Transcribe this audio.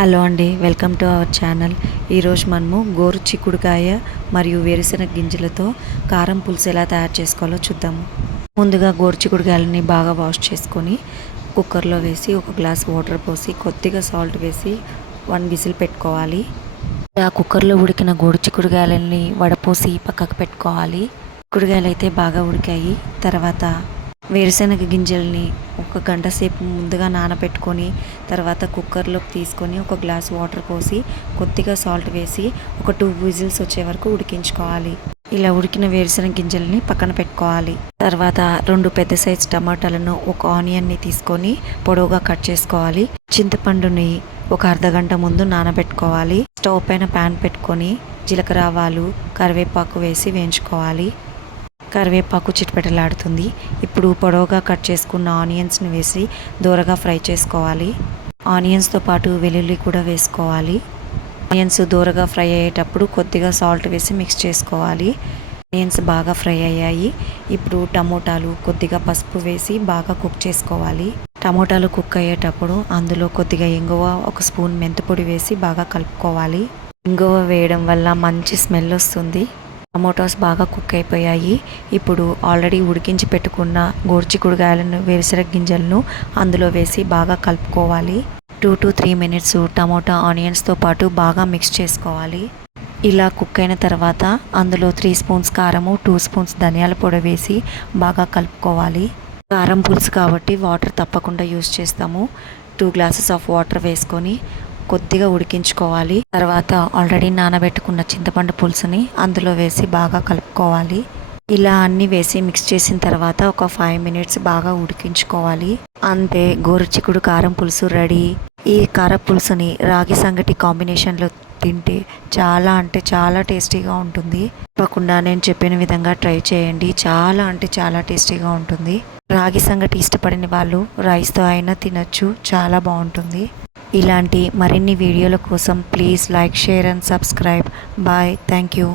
Hello అండి, welcome to our channel. ఈరోజు మనము గోరు చిక్కుడుకాయ మరియు వేరుశెనగ గింజలతో కారం పులుసు ఎలా తయారు చేసుకోవాలో చూద్దాము. ముందుగా గోరు చిక్కుడుకాయలని బాగా వాష్ చేసుకొని కుక్కర్లో వేసి ఒక గ్లాస్ వాటర్ పోసి కొద్దిగా సాల్ట్ వేసి 1 విజిల్ పెట్టుకోవాలి. ఆ కుక్కర్లో ఉడికిన గోరు చిక్కుడుకాయలని వడపోసి పక్కకు పెట్టుకోవాలి. చిక్కుడుకాయలు అయితే బాగా ఉడికాయి. తర్వాత వేరుశెనగ గింజల్ని 1 గంట సేపు ముందుగా నానబెట్టుకొని తర్వాత కుక్కర్లోకి తీసుకొని ఒక గ్లాస్ వాటర్ పోసి కొద్దిగా సాల్ట్ వేసి ఒక 2 విజిల్స్ వచ్చే వరకు ఉడికించుకోవాలి. ఇలా ఉడికిన వేరుశెనగ గింజల్ని పక్కన పెట్టుకోవాలి. తర్వాత 2 పెద్ద సైజ్ టమాటాలను, ఒక ఆనియన్ని తీసుకొని పొడవుగా కట్ చేసుకోవాలి. చింతపండుని ఒక అర్ధగంట ముందు నానబెట్టుకోవాలి. స్టవ్ పైన ప్యాన్ పెట్టుకొని జీలకర్ర, ఆవాలు, కరివేపాకు వేసి వేయించుకోవాలి. కరివేపాకు చిటపటలాడుతుంది. ఇప్పుడు పొడవుగా కట్ చేసుకున్న ఆనియన్స్ని వేసి దూరగా ఫ్రై చేసుకోవాలి. ఆనియన్స్తో పాటు వెల్లుల్లి కూడా వేసుకోవాలి. ఆనియన్స్ దూరగా ఫ్రై అయ్యేటప్పుడు కొద్దిగా సాల్ట్ వేసి మిక్స్ చేసుకోవాలి. ఆనియన్స్ బాగా ఫ్రై అయ్యాయి. ఇప్పుడు టమోటాలు, కొద్దిగా పసుపు వేసి బాగా కుక్ చేసుకోవాలి. టమోటాలు కుక్ అయ్యేటప్పుడు అందులో కొద్దిగా ఇంగువ, 1 స్పూన్ మెంతిపొడి వేసి బాగా కలుపుకోవాలి. ఇంగువ వేయడం వల్ల మంచి స్మెల్ వస్తుంది. టమోటాస్ బాగా కుక్ అయిపోయాయి. ఇప్పుడు ఆల్రెడీ ఉడికించి పెట్టుకున్న గోరుచిక్కుడుకాయలను, వేరుశెనగ గింజలను అందులో వేసి బాగా కలుపుకోవాలి. 2 to 3 మినిట్స్ టమోటా ఆనియన్స్తో పాటు బాగా మిక్స్ చేసుకోవాలి. ఇలా కుక్ అయిన తర్వాత అందులో 3 స్పూన్స్ కారము, 2 స్పూన్స్ ధనియాల పొడి వేసి బాగా కలుపుకోవాలి. కారం పులుసు కాబట్టి వాటర్ తప్పకుండా యూస్ చేస్తాము. 2 గ్లాసెస్ ఆఫ్ వాటర్ వేసుకొని కొద్దిగా ఉడికించుకోవాలి. తర్వాత ఆల్రెడీ నానబెట్టుకున్న చింతపండు పులుసుని అందులో వేసి బాగా కలుపుకోవాలి. ఇలా అన్నీ వేసి మిక్స్ చేసిన తర్వాత ఒక 5 మినిట్స్ బాగా ఉడికించుకోవాలి. అంతే, గోరుచిక్కుడు కారం పులుసు రెడీ. ఈ కారం పులుసుని రాగి సంగటి కాంబినేషన్లో తింటే చాలా అంటే చాలా టేస్టీగా ఉంటుంది. తప్పకుండా నేను చెప్పిన విధంగా ట్రై చేయండి. చాలా అంటే చాలా టేస్టీగా ఉంటుంది. రాగి సంగటి ఇష్టపడిన వాళ్ళు రైస్తో అయినా తినచ్చు. చాలా బాగుంటుంది. ఇలాంటి మరిన్ని వీడియోల కోసం please like, share and subscribe. Bye. Thank you.